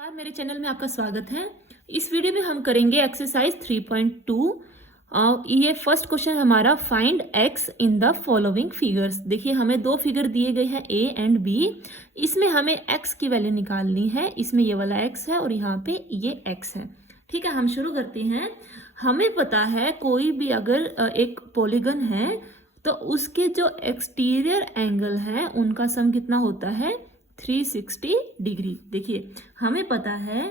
नमस्कार, मेरे चैनल में आपका स्वागत है। इस वीडियो में हम करेंगे एक्सरसाइज 3.2। ये फर्स्ट क्वेश्चन हमारा, find x in the following figures. देखिए हमें दो फिगर दिए गए हैं ए एंड बी। इसमें हमें एक्स की वैल्यू निकालनी है। इसमें ये वाला एक्स है और यहाँ पे ये एक्स है। ठीक है, हम शुरू करते हैं। हमें पता है कोई भी अगर एक पॉलीगन है तो उसके जो एक्सटीरियर एंगल है उनका सम कितना होता है, 360 डिग्री। देखिए हमें पता है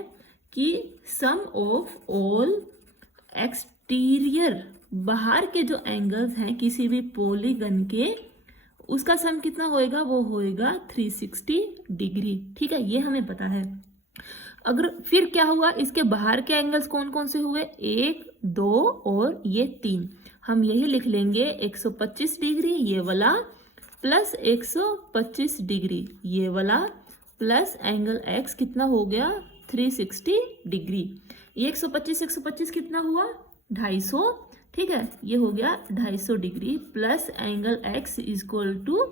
कि सम ऑफ ऑल एक्सटीरियर, बाहर के जो एंगल्स हैं किसी भी पॉलीगन के, उसका सम कितना होएगा, वो होएगा 360 डिग्री। ठीक है, ये हमें पता है। अगर फिर क्या हुआ, इसके बाहर के एंगल्स कौन कौन से हुए, 1, 2 और ये 3। हम यही लिख लेंगे 125 डिग्री ये वाला प्लस 125 डिग्री ये वाला प्लस एंगल एक्स कितना हो गया, 360 डिग्री। ये 125 कितना हुआ, 250। ठीक है, ये हो गया 250 degree plus angle x is equal to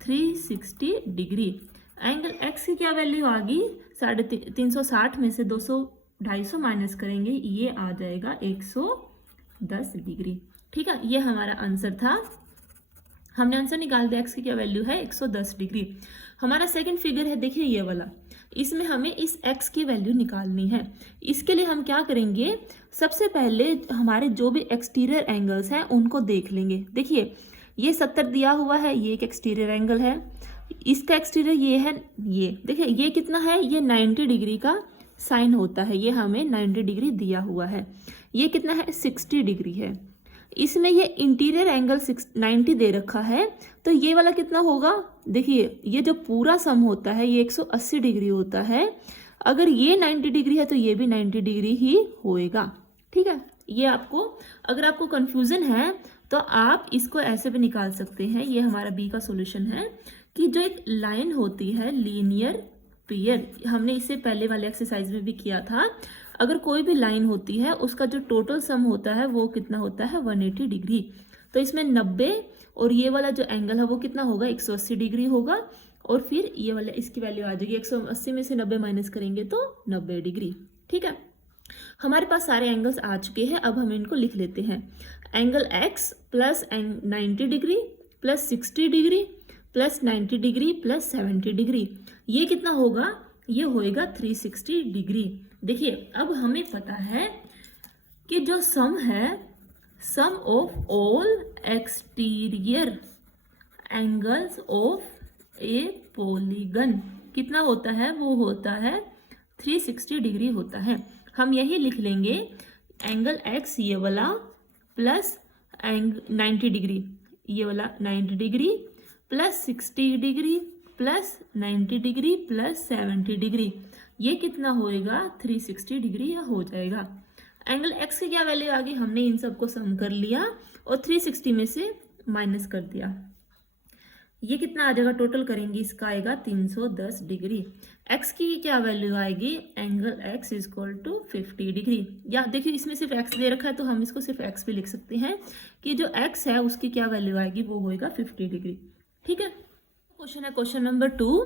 360 degree. Angle x की क्या वैल्यू आ गई, 360 में से 250 माइनस करेंगे, ये आ जाएगा 110 डिग्री। ठीक है, ये हमारा आंसर था। हमने आंसर निकाल दिया, एक्स की क्या वैल्यू है, 110 डिग्री। हमारा सेकंड फिगर है, देखिए ये वाला। इसमें हमें इस एक्स की वैल्यू निकालनी है। इसके लिए हम क्या करेंगे, सबसे पहले हमारे जो भी एक्सटीरियर एंगल्स हैं उनको देख लेंगे। देखिए ये 70 दिया हुआ है, ये एक एक्सटीरियर एंगल है। इसका एक्सटीरियर ये है, ये देखिए ये कितना है, ये 90 डिग्री का साइन होता है। ये हमें 90 डिग्री दिया हुआ है। ये कितना है, 60 डिग्री है। इसमें ये इंटीरियर एंगल 90 दे रखा है, तो ये वाला कितना होगा, देखिए ये जो पूरा सम होता है ये 180 डिग्री होता है। अगर ये 90 डिग्री है तो ये भी 90 डिग्री ही होएगा। ठीक है, ये आपको, अगर आपको कंफ्यूजन है तो आप इसको ऐसे भी निकाल सकते हैं। ये हमारा बी का सॉल्यूशन है कि जो एक लाइन होती है लीनियर पेयर, हमने इसे पहले वाले एक्सरसाइज में भी किया था। अगर कोई भी लाइन होती है उसका जो टोटल सम होता है वो कितना होता है, 180 डिग्री। तो इसमें 90 और ये वाला जो एंगल है वो कितना होगा, 180 डिग्री होगा। और फिर ये वाला, इसकी वैल्यू आ जाएगी, 180 में से 90 माइनस करेंगे तो 90 डिग्री। ठीक है, हमारे पास सारे एंगल्स आ चुके हैं। अब हम इनको लिख लेते हैं। Angle x plus 90 degree plus 60 degree plus 90 degree plus 70 degree, ये कितना होगा, ये होएगा 360 डिग्री। देखिए अब हमें पता है कि जो सम है, sum of all exterior angles of a polygon कितना होता है, वो होता है 360 डिग्री होता है। हम यही लिख लेंगे, एंगल एक्स ये वाला प्लस 90 डिग्री ये वाला 90 degree plus 60 degree plus 90 degree plus 70 degree, ये कितना होएगा, 360 डिग्री या हो जाएगा। एंगल एक्स की क्या वैल्यू आ गई, हमने इन सबको सम कर लिया और 360 में से माइनस कर दिया। ये कितना आ जाएगा, टोटल करेंगे इसका आएगा 310 डिग्री। एक्स की क्या वैल्यू आएगी, angle x is equal to 50 degree. या देखिए इसमें सिर्फ एक्स दे रखा है तो हम इसको सिर्फ एक्स भी लिख सकते हैं कि जो एक्स है उसकी क्या वैल्यू आएगी, वो होएगा 50 डिग्री। ठीक है, क्वेश्चन है question number 2,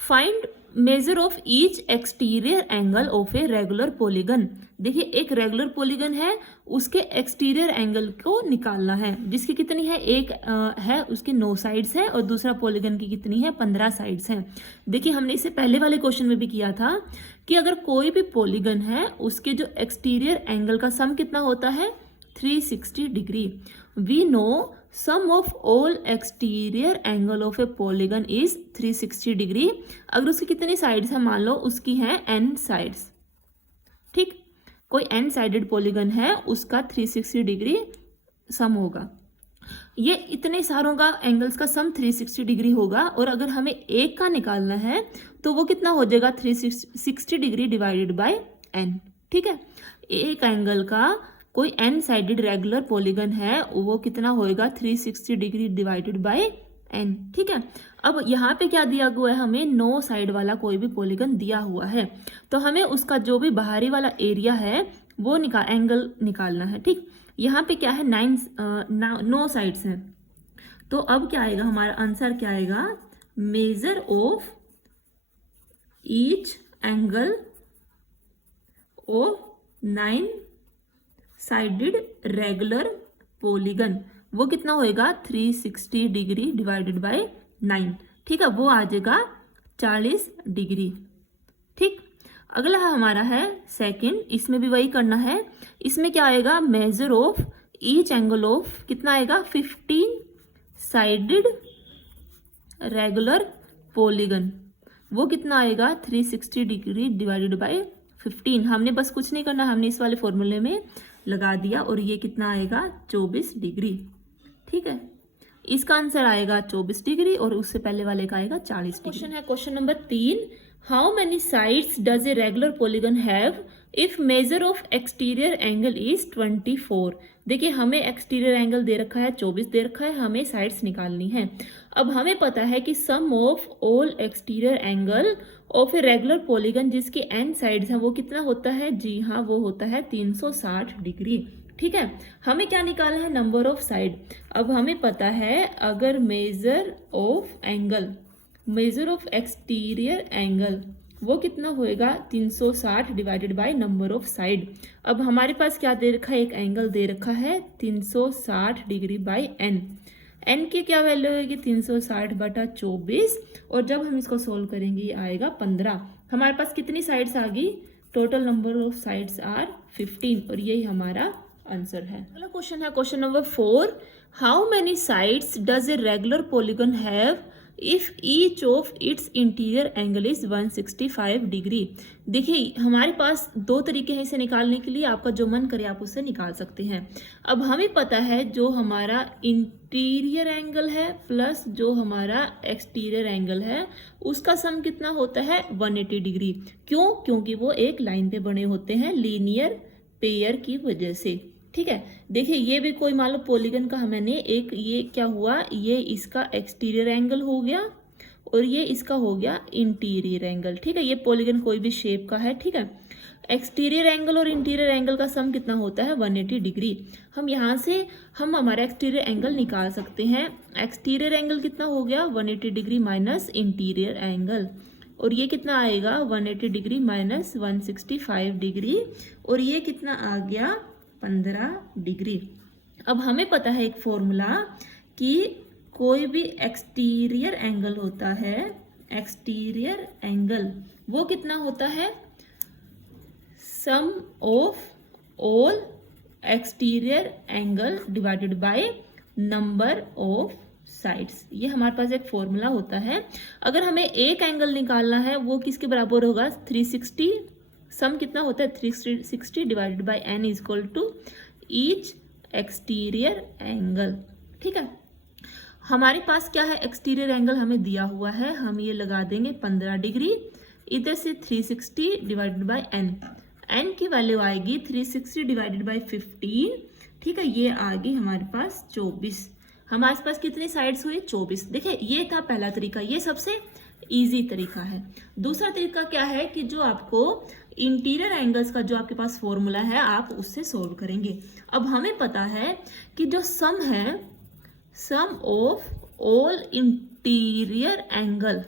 find major of each exterior angle of a regular polygon. देखिए एक रेगुलर पॉलीगन है, उसके एक्सटीरियर एंगल को निकालना है, जिसकी कितनी है, एक है उसके 9 साइड्स हैं और दूसरा पॉलीगन की कितनी है, 15 साइड्स हैं। देखिए हमने इसे पहले वाले क्वेश्चन में भी किया था कि अगर कोई भी पॉलीगन है उसके जो एक्सटीरियर एंगल का सम कितना होता है, 360 degree. We know sum of all exterior angle of a polygon is 360 degree. अगर उसकी कितनी साइड्स है, मान लो उसकी हैं n साइड्स। ठीक, कोई n साइडेड पॉलीगन है उसका 360 डिग्री सम होगा। ये इतने सारों का एंगल्स का सम 360 डिग्री होगा। और अगर हमें एक का निकालना है तो वो कितना हो जाएगा, 360 डिग्री डिवाइडेड बाय n। ठीक है, एक एंगल का कोई n साइडेड रेगुलर पॉलीगन है वो कितना होएगा, 360 डिग्री डिवाइडेड बाय n। ठीक है, अब यहाँ पे क्या दिया हुआ है, हमें 9 साइड वाला कोई भी पॉलीगन दिया हुआ है, तो हमें उसका जो भी बाहरी वाला एरिया है वो एंगल निकालना है। ठीक, यहाँ पे क्या है, 9 साइड्स हैं, तो अब क्या आएगा, हमारा आंसर क्या आएगा, major of each angle of 9 sided regular polygon, वो कितना होएगा 360 डिग्री डिवाइडेड बाय 9, ठीक है, वो आ जाएगा 40 डिग्री। ठीक, अगला हमारा है सेकंड, इसमें भी वही करना है। इसमें क्या आएगा, major of each angle of कितना आएगा 15 साइडेड रेगुलर पॉलीगन, वो कितना आएगा 360 डिग्री डिवाइडेड बाय 15। हमने बस कुछ नहीं करना, हमने इस वाले फॉर्मूले में लगा दिया और ये कितना आएगा 24 डिग्री। ठीक है, इसका आंसर आएगा 24 डिग्री और उससे पहले वाले का आएगा 40 डिग्री। क्वेश्चन है question number 3, how many sides does a regular polygon have if measure of exterior angle is 24। देखिए हमें एक्सटीरियर एंगल दे रखा है 24 दे रखा है, हमें साइड्स निकालनी है। अब हमें पता है कि sum of all exterior angle of a regular polygon जिसके एन साइड्स हैं वो कितना होता है, जी हाँ वो होता है 360 डिग्री। ठीक है, हमें क्या निकालना है, नंबर ऑफ साइड। अब हमें पता है अगर मेजर ऑफ एक्सटीरियर एंगल वो कितना होएगा 360 divided by number of side. अब हमारे पास क्या दे रखा है, एक एंगल दे रखा है 360 डिग्री बाय एन। एन की क्या वैल्यू होगी 360 बटा 24 और जब हम इसको सोल्व करेंगे ये आएगा 15। हमारे पास कितनी साइड्स आ गई, total number of sides are 15 और यही हमारा आंसर है। अगला क्वेश्चन है question number 4, how many sides does a regular polygon have if each of its interior angle is 165 degree. देखिए हमारे पास दो तरीके हैं इसे निकालने के लिए, आपका जो मन करे आप उससे निकाल सकते हैं। अब हमें पता है जो हमारा इंटीरियर एंगल है प्लस जो हमारा एक्सटीरियर एंगल है उसका सम कितना होता है 180 डिग्री। क्यों, क्योंकि वो एक लाइन पे बने होते हैं लीनियर पेयर की वजह से। ठीक है, देखिए ये भी कोई मान लो पॉलीगन का मैंने एक, ये क्या हुआ, ये इसका एक्सटीरियर एंगल हो गया और ये इसका हो गया इंटीरियर एंगल। ठीक है, ये पॉलीगन कोई भी शेप का है। ठीक है, एक्सटीरियर एंगल और इंटीरियर एंगल का सम कितना होता है 180 डिग्री। हम यहाँ से हम हमारा एक्सटीरियर एंगल निकाल सकते हैं। एक्सटीरियर एंगल कितना हो गया 180 डिग्री माइनस इंटीरियर एंगल, और ये कितना आएगा 180 डिग्री माइनस 165 डिग्री और ये कितना आ गया 15 डिग्री। अब हमें पता है एक फॉर्मूला कि कोई भी एक्सटीरियर एंगल होता है, एक्सटीरियर एंगल वो कितना होता है, sum of all exterior angle divided by number of sides. ये हमारे पास एक फॉर्मूला होता है। अगर हमें एक एंगल निकालना है वो किसके बराबर होगा 360, सम कितना होता है 360 divided by n is equal to each exterior angle. ठीक है, हमारे पास क्या है एक्सटीरियर एंगल हमें दिया हुआ है, हम ये लगा देंगे 15 डिग्री, इधर से 360 डिवाइडेड बाय एन, एन की वैल्यू आएगी 360 डिवाइडेड बाय 15। ठीक है, ये आ गई हमारे पास 24। हमारे पास कितनी साइड्स हुई 24। देखिए ये था पहला तरीका, ये सबसे इजी तरीका है। दूसरा तरीका क्या है कि जो आपको इंटीरियर एंगल्स का जो आपके पास फॉर्मूला है आप उससे सोल्व करेंगे। अब हमें पता है कि जो सम है, sum of all interior angle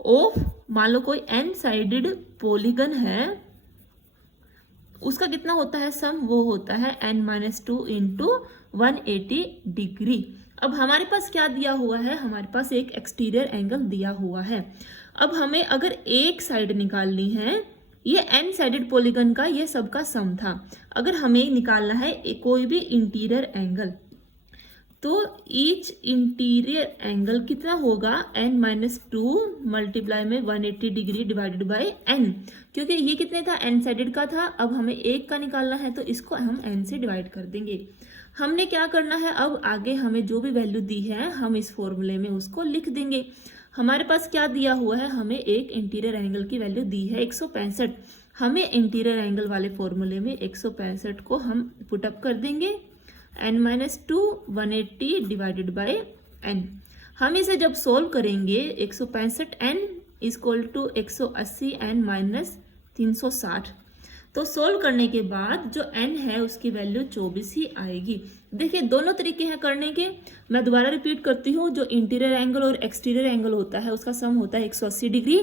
of, मान लो कोई एन साइडेड पॉलीगन है, उसका कितना होता है सम, वो होता है n-2 इंटू 180 डिग्री। अब हमारे पास क्या दिया हुआ है, हमारे पास एक एक्सटीरियर एंगल दिया हुआ है। अब हमें अगर एक साइड निकालनी है, ये एन साइडेड पॉलीगन का ये सबका सम था। अगर हमें निकालना है कोई भी इंटीरियर एंगल, तो ईच इंटीरियर एंगल कितना होगा n-2 मल्टीप्लाई में 180 डिग्री डिवाइडेड बाय n, क्योंकि ये कितने था n साइडेड का था। अब हमें एक का निकालना है तो इसको हम n से डिवाइड कर देंगे। हमने क्या करना है, अब आगे हमें जो भी वैल्यू दी है हम इस फॉर्मूले में उसको लिख देंगे। हमारे पास क्या दिया हुआ है, हमें एक इंटीरियर एंगल की वैल्यू दी है 165। हमें इंटीरियर एंगल वाले फॉर्मूले में 165 को हम पुटअप कर देंगे, n-2 180 डिवाइडेड बाय n। हम इसे जब सोल्व करेंगे 165 n equal to 180 n minus 360, तो सोल्व करने के बाद जो n है उसकी वैल्यू 24 ही आएगी। देखिए दोनों तरीके हैं करने के, मैं दोबारा रिपीट करती हूँ। जो इंटीरियर एंगल और एक्सटीरियर एंगल होता है उसका सम होता है 180 डिग्री।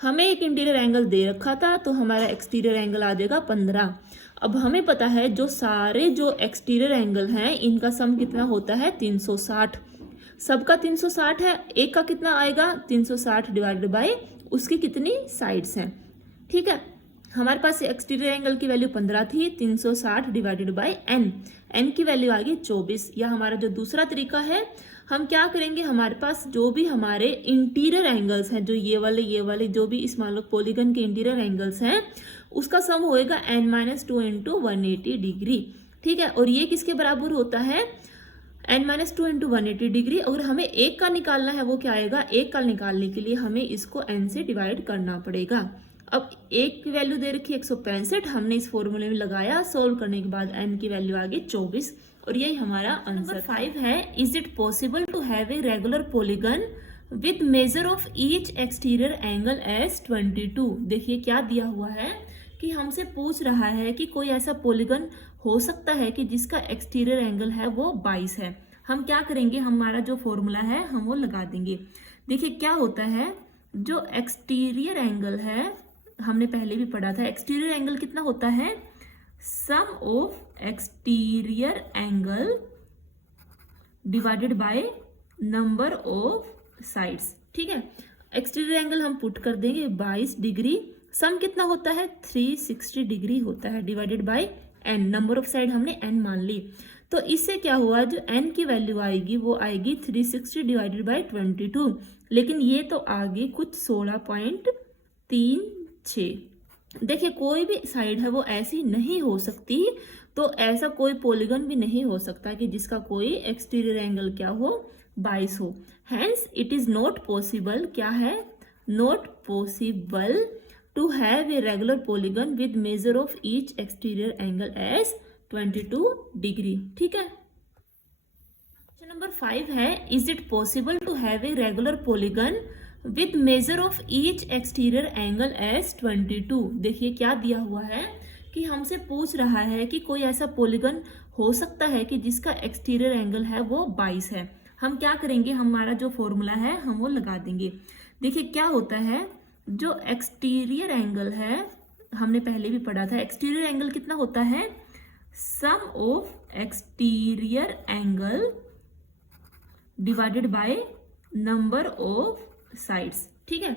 हमें एक इंटीरियर एंगल दे रखा था तो हमारा एक्सटीरियर एंगल आ जाएगा 15। अब हमें पता है जो सारे जो एक्सटीरियर एंगल हैं इनका सम कितना होता है 360। सबका 360 है, एक का कितना आएगा 360 डिवाइडेड बाय उसकी कितनी साइड्स हैं। ठीक है, हमारे पास एक्सटीरियर एंगल की वैल्यू 15 थी, 360 डिवाइडेड बाय एन की वैल्यू आ गई 24। या हमारा जो दूसरा तरीका है, हम क्या करेंगे, हमारे पास जो भी हमारे इंटीरियर एंगल्स हैं, जो ये वाले जो भी इस मान लो पॉलीगन के इंटीरियर एंगल्स हैं, उसका सम होएगा n-2 इंटू 180 डिग्री। ठीक है, और ये किसके बराबर होता है n-2 इंटू 180 डिग्री। अगर हमें एक का निकालना है वो क्या आएगा, एक का निकालने के लिए हमें इसको n से डिवाइड करना पड़ेगा। अब एक की वैल्यू दे रखी 165, हमने इस फॉर्मूले में लगाया, सोल्व करने के बाद n की वैल्यू आ गई 24 और यही हमारा आंसर 5 है। Is it possible to have a regular polygon with measure of each exterior angle as 22। देखिए क्या दिया हुआ है कि हमसे पूछ रहा है कि कोई ऐसा पॉलीगन हो सकता है कि जिसका एक्सटीरियर एंगल है वो 22 है। हम क्या करेंगे, हमारा जो फॉर्मूला है हम वो लगा देंगे। देखिए क्या होता है, जो एक्सटीरियर एंगल है हमने पहले भी पढ़ा था, एक्सटीरियर एंगल कितना होता है, sum of exterior angle divided by number of sides. ठीक है, एक्सटीरियर एंगल हम पुट कर देंगे 22 डिग्री, सम कितना होता है 360 डिग्री होता है, divided by n, number of side हमने n मान ली। तो इससे क्या हुआ, जो n की वैल्यू आएगी वो आएगी 360 डिवाइडेड बाय 22, लेकिन ये तो आगे कुछ 16.36। देखिए कोई भी साइड है वो ऐसी नहीं हो सकती, तो ऐसा कोई पॉलीगन भी नहीं हो सकता कि जिसका कोई एक्सटीरियर एंगल क्या हो 22 हो। Hence it is not possible, क्या है, not possible to have a regular polygon with measure of each exterior angle as 22 degree. ठीक है, क्वेश्चन नंबर 5 है, is it possible to have a regular polygon with measure of each exterior angle as 22। देखिए क्या दिया हुआ है कि हमसे पूछ रहा है कि कोई ऐसा पॉलीगन हो सकता है कि जिसका एक्सटीरियर एंगल है वो 22 है। हम क्या करेंगे, हमारा जो फॉर्मूला है हम वो लगा देंगे। देखिए क्या होता है, जो एक्सटीरियर एंगल है हमने पहले भी पढ़ा था, एक्सटीरियर एंगल कितना होता है, sum of exterior angle divided by number of sides. ठीक है,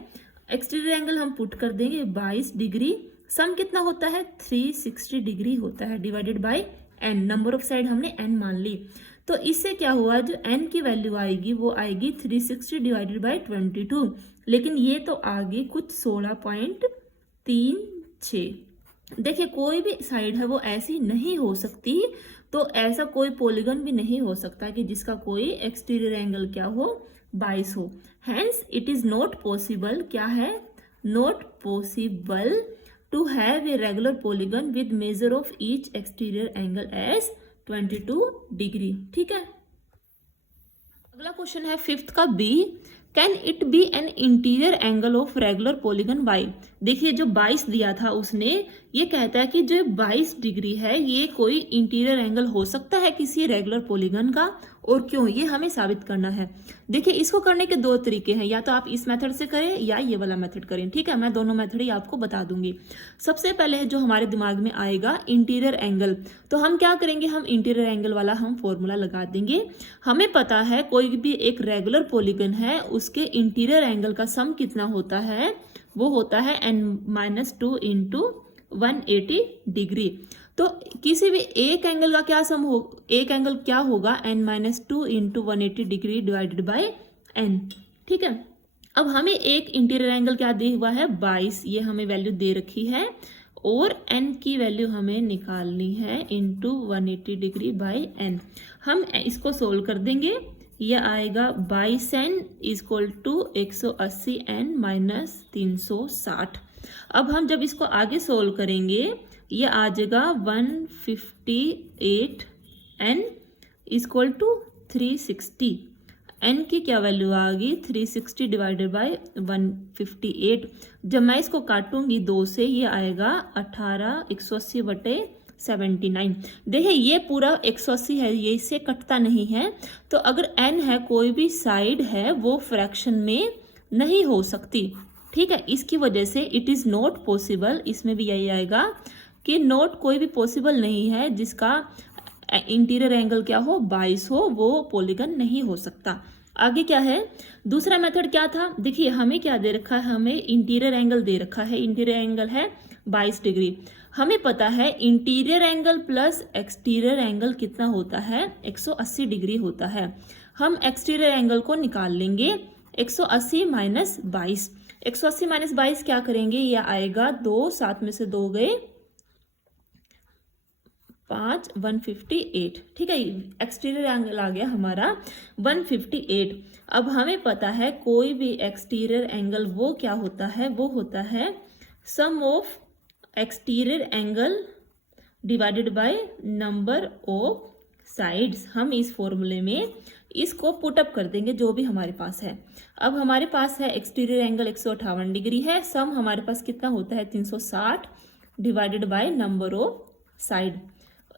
एक्सटीरियर एंगल हम पुट कर देंगे 22 डिग्री, सम कितना होता है 360 डिग्री होता है, divided by n, number of side हमने n मान ली। तो इससे क्या हुआ, जो n की वैल्यू आएगी वो आएगी 360 डिवाइडेड बाय 22, लेकिन ये तो आगे कुछ 16.36। देखिए कोई भी साइड है वो ऐसी नहीं हो सकती, तो ऐसा कोई पॉलीगन भी नहीं हो सकता कि जिसका कोई एक्सटीरियर एंगल क्या हो 22 हो। Hence it is not possible, क्या है, not possible to have a regular polygon with measure of each exterior angle as 22 degree. ठीक है, अगला क्वेश्चन है 5th का b, can it be an interior angle of regular polygon why. देखिए जो 22 दिया था उसने, ये कहता है कि जो 22 डिग्री है ये कोई इंटीरियर एंगल हो सकता है किसी रेगुलर पॉलीगन का, और क्यों, ये हमें साबित करना है। देखिए इसको करने के दो तरीके हैं, या तो आप इस मेथड से करें या ये वाला मेथड करें। ठीक है, मैं दोनों मेथड ही आपको बता दूंगी। सबसे पहले जो हमारे दिमाग में आएगा इंटीरियर एंगल, तो हम क्या करेंगे, हम इंटीरियर एंगल वाला हम फॉर्मूला लगा देंगे। हमें पता है कोई भी एक रेगुलर पॉलीगन है उसके इंटीरियर एंगल का सम कितना होता है, वो होता है n-2 इंटू 180 डिग्री। तो किसी भी एक एंगल का क्या सम हो, एक एंगल क्या होगा, n-2 into 180 degree divided by n। ठीक है, अब हमें एक इंटीरियर एंगल क्या दे हुआ है 22, ये हमें वैल्यू दे रखी है, और n की वैल्यू हमें निकालनी है इंटू 180 डिग्री बाय n। हम इसको सोल्व कर देंगे, ये आएगा 22n equal to 180n minus 360। अब हम जब इसको आगे सोल्व करेंगे ये आ जाएगा 158n इक्वल टू 360। n की क्या वैल्यू आ गई 360 डिवाइडेड बाय 158। जब मैं इसको काटूंगी 2 से, ये आएगा 18 180 बटे 79। देखिए ये पूरा 180 है, ये इससे कटता नहीं है, तो अगर n है कोई भी साइड है वो फ्रैक्शन में नहीं हो सकती। ठीक है, इसकी वजह से इट इज़ नॉट पॉसिबल, इसमें भी यही आएगा कि नॉट कोई भी पॉसिबल नहीं है जिसका इंटीरियर एंगल क्या हो 22 हो, वो पॉलीगन नहीं हो सकता। आगे क्या है, दूसरा मेथड क्या था, देखिए हमें क्या दे रखा है, हमें इंटीरियर एंगल दे रखा है, इंटीरियर एंगल है 22 डिग्री। हमें पता है interior angle plus exterior angle कितना होता है, 180 डिग्री होता है। हम एक्सटीरियर एंगल को निकाल लेंगे, 180 माइनस 22, 180 माइनस 22 क्या करेंगे, ये आएगा 2, 7 में से 2 गए 5, 158, ठीक है, एक्सटीरियर एंगल आ गया हमारा 158। अब हमें पता है कोई भी एक्सटीरियर एंगल वो क्या होता है, वो होता है sum of exterior angle divided by number of sides. हम इस फॉर्मूले में इसको पुटअप कर देंगे जो भी हमारे पास है। अब हमारे पास है एक्सटीरियर एंगल 158 डिग्री है, सम हमारे पास कितना होता है 360 divided by number of side.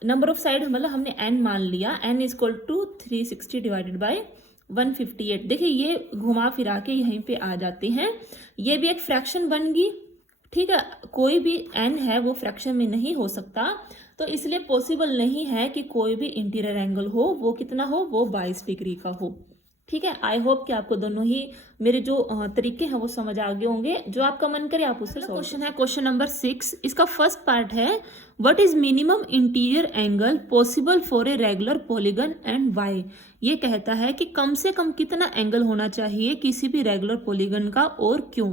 Number of side मतलब हमने n मान लिया, n equal to 360 divided by 158। देखिए ये घुमा फिरा के यहीं पे आ जाते हैं, ये भी एक फ्रैक्शन बन गई, ठीक है, कोई भी n है वो फ्रैक्शन में नहीं हो सकता, तो इसलिए पॉसिबल नहीं है कि कोई भी इंटीरियर एंगल हो वो कितना हो, वो 22 डिग्री का हो। ठीक है, आई होप कि आपको दोनों ही मेरे जो तरीके हैं वो समझ आ गए होंगे। जो आपका मन करे आप उससे क्वेश्चन है, क्वेश्चन नंबर 6। इसका फर्स्ट पार्ट है what is minimum interior angle possible for a regular polygon and why. ये कहता है कि कम से कम कितना एंगल होना चाहिए किसी भी रेगुलर पॉलीगन का और क्यों।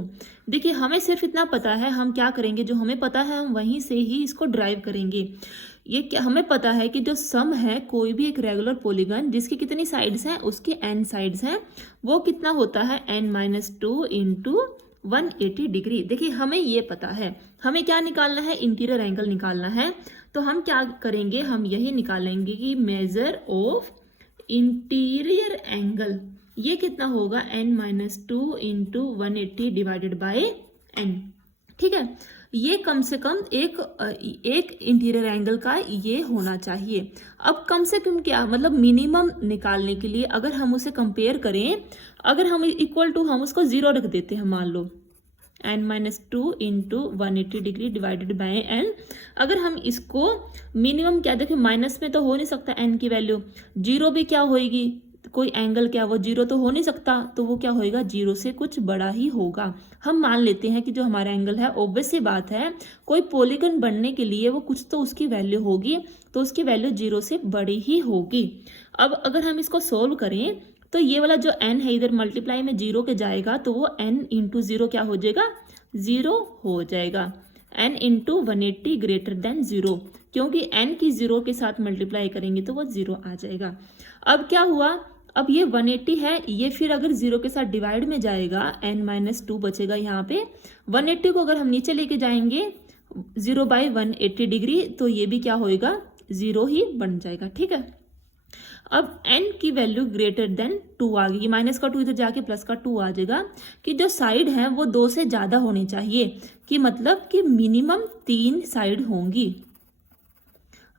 देखिए हमें सिर्फ इतना पता है, हम क्या करेंगे, जो हमें पता है हम वहीं से ही इसको ड्राइव करेंगे। ये क्या हमें पता है कि जो सम है कोई भी एक रेगुलर पॉलीगन जिसकी कितनी साइड्स हैं, उसके n साइड्स हैं, वो कितना होता है n-2 इंटू 180 डिग्री। देखिए हमें ये पता है, हमें क्या निकालना है, इंटीरियर एंगल निकालना है। तो हम क्या करेंगे, हम यही निकालेंगे कि मेजर ऑफ इंटीरियर एंगल ये कितना होगा n-2 into 180 divided by n। ठीक है, ये कम से कम एक इंटीरियर एंगल का ये होना चाहिए। अब कम से कम क्या मतलब मिनिमम निकालने के लिए अगर हम उसे कंपेयर करें, अगर हम इक्वल टू हम उसको 0 रख देते हैं, मान लो n-2 into 180 degree divided by n। अगर हम इसको मिनिमम क्या देखें, माइनस में तो हो नहीं सकता n की वैल्यू, 0 भी क्या होएगी, कोई एंगल क्या वो 0 तो हो नहीं सकता, तो वो क्या होएगा 0 से कुछ बड़ा ही होगा। हम मान लेते हैं कि जो हमारा एंगल है, ऑब्वियस सी बात है कोई पॉलीगन बनने के लिए वो कुछ तो उसकी वैल्यू होगी, तो उसकी वैल्यू 0 से बड़ी ही होगी। अब अगर हम इसको सोल्व करें तो ये वाला जो n है इधर मल्टीप्लाई में 0 के जाएगा, तो वो n इंटू 0 क्या हो जाएगा, 0 हो जाएगा। n इंटू 180 ग्रेटर देन 0, क्योंकि n की 0 के साथ मल्टीप्लाई करेंगे तो वो 0 आ जाएगा। अब क्या हुआ, अब ये 180 है, ये फिर अगर 0 के साथ डिवाइड में जाएगा n-2 बचेगा यहाँ पे। 180 को अगर हम नीचे लेके जाएंगे 0 बाई 180 डिग्री, तो ये भी क्या होएगा 0 ही बन जाएगा। ठीक है, अब n की वैल्यू ग्रेटर देन 2 आ गई, माइनस का 2 इधर जाके प्लस का 2 आ जाएगा कि जो साइड है वो 2 से ज्यादा होनी चाहिए, कि मतलब कि मिनिमम 3 साइड होंगी।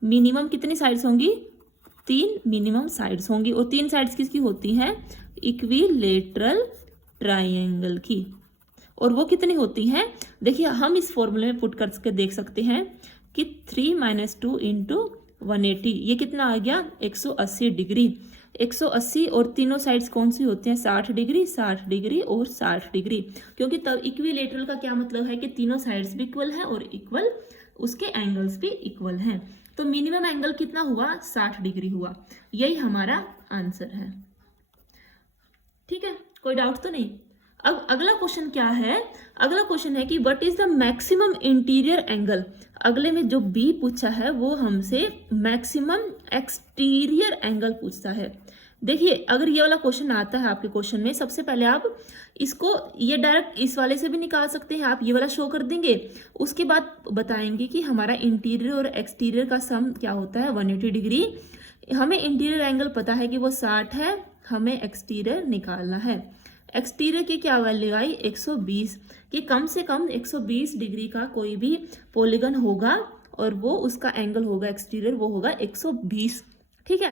मिनिमम कितनी साइड्स होंगी, 3 मिनिमम साइड्स होंगी। और 3 साइड्स किसकी होती हैं, इक्विलेटरल ट्राइंगल की। और वो कितनी होती हैं, देखिए हम इस फॉर्मूले में पुट करके देख सकते हैं कि 3-2 इंटू 180 ये कितना आ गया 180 डिग्री। 180 और तीनों साइड्स कौन सी होती हैं, 60 डिग्री, 60 डिग्री और 60 डिग्री, क्योंकि तब इक्विलेटरल का क्या मतलब है कि तीनों साइड्स भी इक्वल है और इक्वल उसके एंगल्स भी इक्वल हैं। तो मिनिमम एंगल कितना हुआ, 60 डिग्री हुआ। यही हमारा आंसर है। ठीक है, कोई डाउट तो नहीं। अब अगला क्वेश्चन क्या है, अगला क्वेश्चन है कि what is the maximum interior angle. अगले में जो बी पूछा है वो हमसे मैक्सिमम एक्सटीरियर एंगल पूछता है। देखिए अगर ये वाला क्वेश्चन आता है आपके क्वेश्चन में, सबसे पहले आप इसको ये डायरेक्ट इस वाले से भी निकाल सकते हैं, आप ये वाला शो कर देंगे, उसके बाद बताएंगे कि हमारा इंटीरियर और एक्सटीरियर का सम क्या होता है 180 डिग्री। हमें इंटीरियर एंगल पता है कि वो 60 है, हमें एक्सटीरियर निकालना है। एक्सटीरियर की क्या वैल्यू आई 120, कि कम से कम 120 डिग्री का कोई भी पॉलीगन होगा और वो उसका एंगल होगा एक्सटीरियर वो होगा 120।